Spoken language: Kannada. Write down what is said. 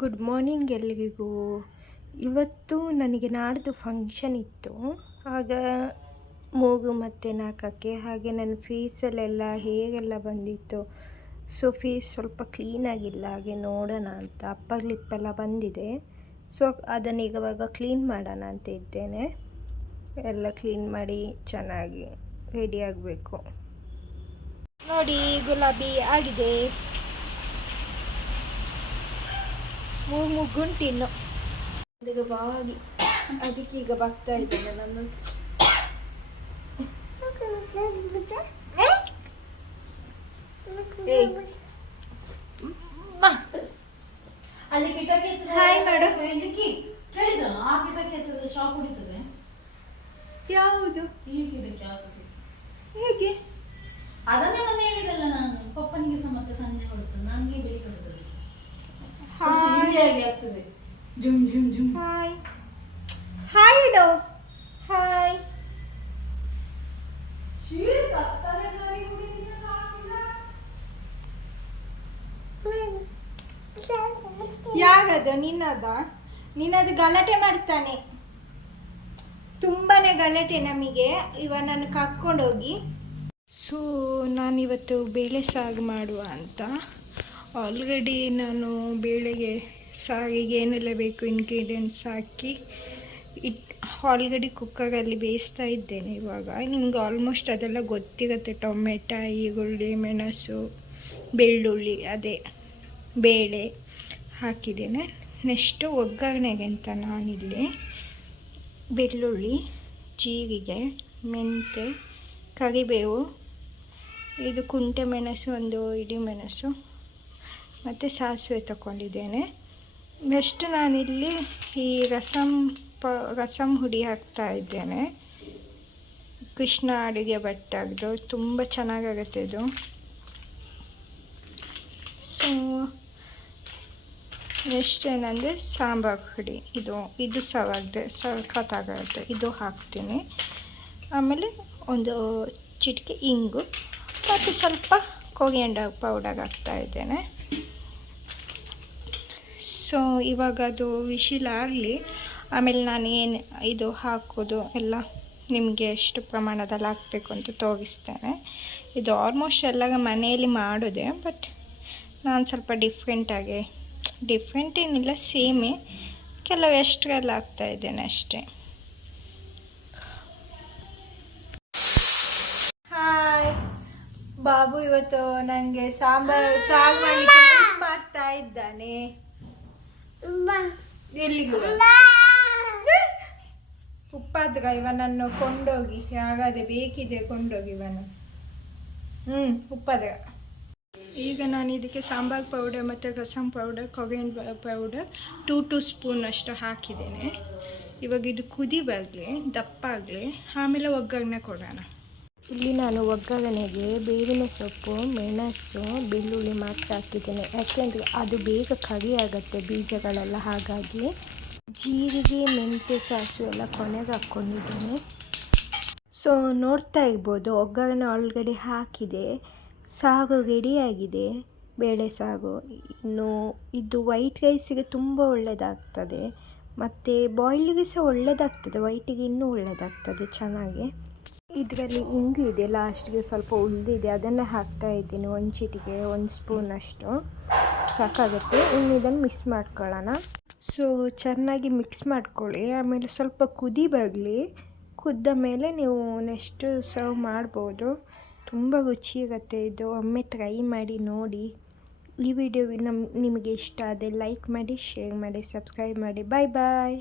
ಗುಡ್ ಮಾರ್ನಿಂಗ್ ಎಲ್ಲರಿಗೂ ಇವತ್ತು ನನಗೆ ನಾಡ್ದು ಫಂಕ್ಷನ್ ಇತ್ತು. ಆಗ ಮೂಗು ಮತ್ತು ನಾಕಕ್ಕೆ ಹಾಗೆ ನನ್ನ ಫೇಸಲ್ಲೆಲ್ಲ ಹೇಗೆಲ್ಲ ಬಂದಿತ್ತು. ಸೊ ಫೇಸ್ ಸ್ವಲ್ಪ ಕ್ಲೀನಾಗಿಲ್ಲ ಹಾಗೆ ನೋಡೋಣ ಅಂತ ಅಪ್ಪ ಲಿಪ್ಪೆಲ್ಲ ಬಂದಿದೆ. ಸೊ ಅದನ್ನು ಈಗವಾಗ ಕ್ಲೀನ್ ಮಾಡೋಣ ಅಂತ ಇದ್ದೇನೆ. ಎಲ್ಲ ಕ್ಲೀನ್ ಮಾಡಿ ಚೆನ್ನಾಗಿ ರೆಡಿ ಆಗಬೇಕು. ನೋಡಿ, ಗುಲಾಬಿ ಆಗಿದೆ. ಮೂಗು ಮುಗ್ಗುಂಟು ಇನ್ನು ಅದಕ್ಕೆ ಬಾಗಿ. ಅದಕ್ಕೆ ಈಗ ಬರ್ತಾ ಇದ್ದೇನೆ ನಾನು. ಅಲ್ಲಿ ಕಿಟಕಿ ಹಾಯ್ madam. ಇದಕ್ಕೆ ಕೇಳಿದ ಆ ಕಿಟಕಿ ಹತ್ತಿರದ ಶಾಪ್ ಹೊಡಿತದೆ? ಯಾವುದು? ಈ ಕಿಟಕಿ. ಹೇಗೆ? ಅದನ್ನೇ ಮೊನ್ನೆ ಹೇಳಿದಲ್ಲ ನಾನು ಪಪ್ಪನಿಗೆ ಸಹ ಮತ್ತೆ ಸಂಜೆ ಹೊಡ್ತದೆ ನನಗೆ ಬೆಳಿಗ್ಗೆ ಹೊಡ್ತದೆ ಹಾಯ್ ಹಾಗೆ ಆಗ್ತದೆ ಜುಮ್ ಜುಮ್ ಜುಮ್ ಹಾಯ್ ಹಾಯ್ ಇಡು ಹಾಯ್ ಯಾಗದು ನಿನ್ನದ? ನಿನ್ನದು ಗಲಾಟೆ ಮಾಡ್ತಾನೆ. ತುಂಬಾನೇ ಗಲಾಟೆ ನಮಗೆ. ಇವ ನಾನು ಕರ್ಕೊಂಡೋಗಿ. ಸೊ ನಾನಿವತ್ತು ಬೇಳೆ ಸಾಗು ಮಾಡುವ ಅಂತ. ಆಲ್ರೆಡಿ ನಾನು ಬೇಳೆಗೆ ಸಾರಿಗೆ ಏನೆಲ್ಲ ಬೇಕು ಇಂಗ್ರೀಡಿಯೆಂಟ್ಸ್ ಹಾಕಿ ಇಟ್ ಆಲ್ರೆಡಿ ಕುಕ್ಕರಲ್ಲಿ ಬೇಯಿಸ್ತಾ ಇದ್ದೇನೆ ಇವಾಗ. ನಿಮ್ಗೆ ಆಲ್ಮೋಸ್ಟ್ ಅದೆಲ್ಲ ಗೊತ್ತಿರುತ್ತೆ. ಟೊಮೆಟೊ, ಈರುಳ್ಳಿ, ಮೆಣಸು, ಬೆಳ್ಳುಳ್ಳಿ, ಅದೇ ಬೇಳೆ ಹಾಕಿದ್ದೇನೆ. ನೆಕ್ಸ್ಟು ಒಗ್ಗರಣೆಗೆ ಅಂತ ನಾನಿಲ್ಲಿ ಬೆಳ್ಳುಳ್ಳಿ, ಜೀರಿಗೆ, ಮೆಂತೆ, ಕರಿಬೇವು, ಇದು ಕುಂಟೆ ಮೆಣಸು, ಒಂದು ಇಡಿ ಮೆಣಸು, ಮತ್ತು ಸಾಸಿವೆ ತಗೊಂಡಿದ್ದೇನೆ ನೆಕ್ಸ್ಟ್ ನಾನಿಲ್ಲಿ ಈ ರಸಂ ಪ, ರಸಂ ಹುಡಿ ಹಾಕ್ತಾ ಇದ್ದೇನೆ. ಕೃಷ್ಣ ಅಡುಗೆ ಬಟ್ಟಾಗ್ದು ತುಂಬ ಚೆನ್ನಾಗಾಗತ್ತೆ ಇದು. ಸೊ ನೆಕ್ಸ್ಟ್ ಏನಂದರೆ ಸಾಂಬಾರು ಹುಡಿ. ಇದು ಇದು ಸವಾಗದೆ, ಸಖತ್ತಾಗುತ್ತೆ. ಇದು ಹಾಕ್ತೀನಿ. ಆಮೇಲೆ ಒಂದು ಚಿಟಿಕೆ ಇಂಗು, ಮತ್ತು ಸ್ವಲ್ಪ ಕೊರಿಯಂಡರ್ ಪೌಡರ್ ಹಾಕ್ತಾ ಇದ್ದೇನೆ. ಸೊ ಇವಾಗ ಅದು ವಿಶಿಲ್ ಆಗಲಿ ಆಮೇಲೆ ನಾನು ಏನು ಇದು ಹಾಕೋದು ಎಲ್ಲ ನಿಮಗೆ ಎಷ್ಟು ಪ್ರಮಾಣದಲ್ಲಿ ಹಾಕಬೇಕು ಅಂತ ತೋರಿಸ್ತೇನೆ. ಇದು ಆಲ್ಮೋಸ್ಟ್ ಎಲ್ಲ ಮನೆಯಲ್ಲಿ ಮಾಡೋದೆ ಬಟ್ ನಾನು ಸ್ವಲ್ಪ ಡಿಫ್ರೆಂಟಾಗಿ ಡಿಫ್ರೆಂಟ್ ಏನಿಲ್ಲ ಸೇಮೇ. ಕೆಲವು ಎಷ್ಟ್ರಲ್ಲಿ ಹಾಕ್ತಾ ಇದ್ದೇನೆ ಅಷ್ಟೇ. ಹಾಯ್ ಬಾಬು ಇವತ್ತು ನನಗೆ ಸಾಂಬಾರು ಸಾರು ಮಾಡಲಿಕ್ಕೆ ಮಾಡ್ತಾ ಇದ್ದಾನೆ. ಉಪ್ಪಾದ್ರ ಇವನನ್ನು ಕೊಂಡೋಗಿ ಯಾಗಾದ್ರೆ ಬೇಕಿದೆ ಕೊಂಡೋಗಿ ಇವನು. ಹ್ಮ್ ಉಪ್ಪಾದ್ರ ಈಗ ನಾನು ಇದಕ್ಕೆ ಸಾಂಬಾರ್ ಪೌಡರ್ ಮತ್ತು ರಸಂ ಪೌಡರ್ ಕೊಗೆನ್ ಪೌಡರ್ ಟೂ ಟೂ ಸ್ಪೂನ್ ಅಷ್ಟು ಹಾಕಿದ್ದೇನೆ. ಇವಾಗ ಇದು ಕುದಿ ಬರಲಿ ದಪ್ಪ ಆಗಲಿ ಆಮೇಲೆ ಒಗ್ಗರಣೆ ಕೊಡೋಣ. ಇಲ್ಲಿ ನಾನು ಒಗ್ಗರಣೆಗೆ ಬೇವಿನ ಸೊಪ್ಪು, ಮೆಣಸು, ಬೆಳ್ಳುಳ್ಳಿ ಮಾತ್ರ ಹಾಕಿದ್ದೇನೆ. ಯಾಕೆಂದರೆ ಅದು ಬೇಗ ಕರಿ ಆಗುತ್ತೆ ಬೀಜಗಳೆಲ್ಲ. ಹಾಗಾಗಿ ಜೀರಿಗೆ, ಮೆಂತ್ಯ ಸಾಸು ಎಲ್ಲ ಕೊನೆಗೆ ಹಾಕ್ಕೊಂಡಿದ್ದೇನೆ. ಸೊ ನೋಡ್ತಾ ಇರ್ಬೋದು, ಒಗ್ಗರಣೆ ಒಳಗಡೆ ಹಾಕಿದೆ. ಸಾಗು ರೆಡಿಯಾಗಿದೆ ಬೇಳೆ ಸಾಗು. ಇನ್ನು ಇದು ವೈಟ್ ರೈಸಿಗೆ ತುಂಬ ಒಳ್ಳೆಯದಾಗ್ತದೆ ಮತ್ತು ಬಾಯ್ಲಿಗೆ ಸಹ ಒಳ್ಳೆಯದಾಗ್ತದೆ ವೈಟಿಗೆ ಇನ್ನೂ ಒಳ್ಳೆಯದಾಗ್ತದೆ ಚೆನ್ನಾಗಿ. ಇದರಲ್ಲಿ ಇಂಗು ಇದೆ, ಲಾಸ್ಟ್ಗೆ ಸ್ವಲ್ಪ ಉಳಿದಿದೆ ಅದನ್ನೇ ಹಾಕ್ತಾ ಇದ್ದೀನಿ, ಒಂದು ಚಿಟಿಗೆ ಒಂದು ಸ್ಪೂನ್ ಅಷ್ಟು. ಸಾಕಾಗುತ್ತೆ, ಇನ್ನು ಇದನ್ನು ಮಿಕ್ಸ್ ಮಾಡ್ಕೊಳ್ಳೋಣ. ಸೊ ಚೆನ್ನಾಗಿ ಮಿಕ್ಸ್ ಮಾಡ್ಕೊಳ್ಳಿ, ಆಮೇಲೆ ಸ್ವಲ್ಪ ಕುದಿ ಬರಲಿ. ಕುದ್ದ ಮೇಲೆ ನೀವು ನೆಕ್ಸ್ಟ್ ಸರ್ವ್ ಮಾಡ್ಬೋದು. ತುಂಬ ರುಚಿ ಇರುತ್ತೆ ಇದು, ಒಮ್ಮೆ ಟ್ರೈ ಮಾಡಿ ನೋಡಿ. ಈ ವಿಡಿಯೋ ನಮ್ಮ ನಿಮಗೆ ಇಷ್ಟ ಆದರೆ ಲೈಕ್ ಮಾಡಿ ಶೇರ್ ಮಾಡಿ ಸಬ್ಸ್ಕ್ರೈಬ್ ಮಾಡಿ. ಬಾಯ್ ಬಾಯ್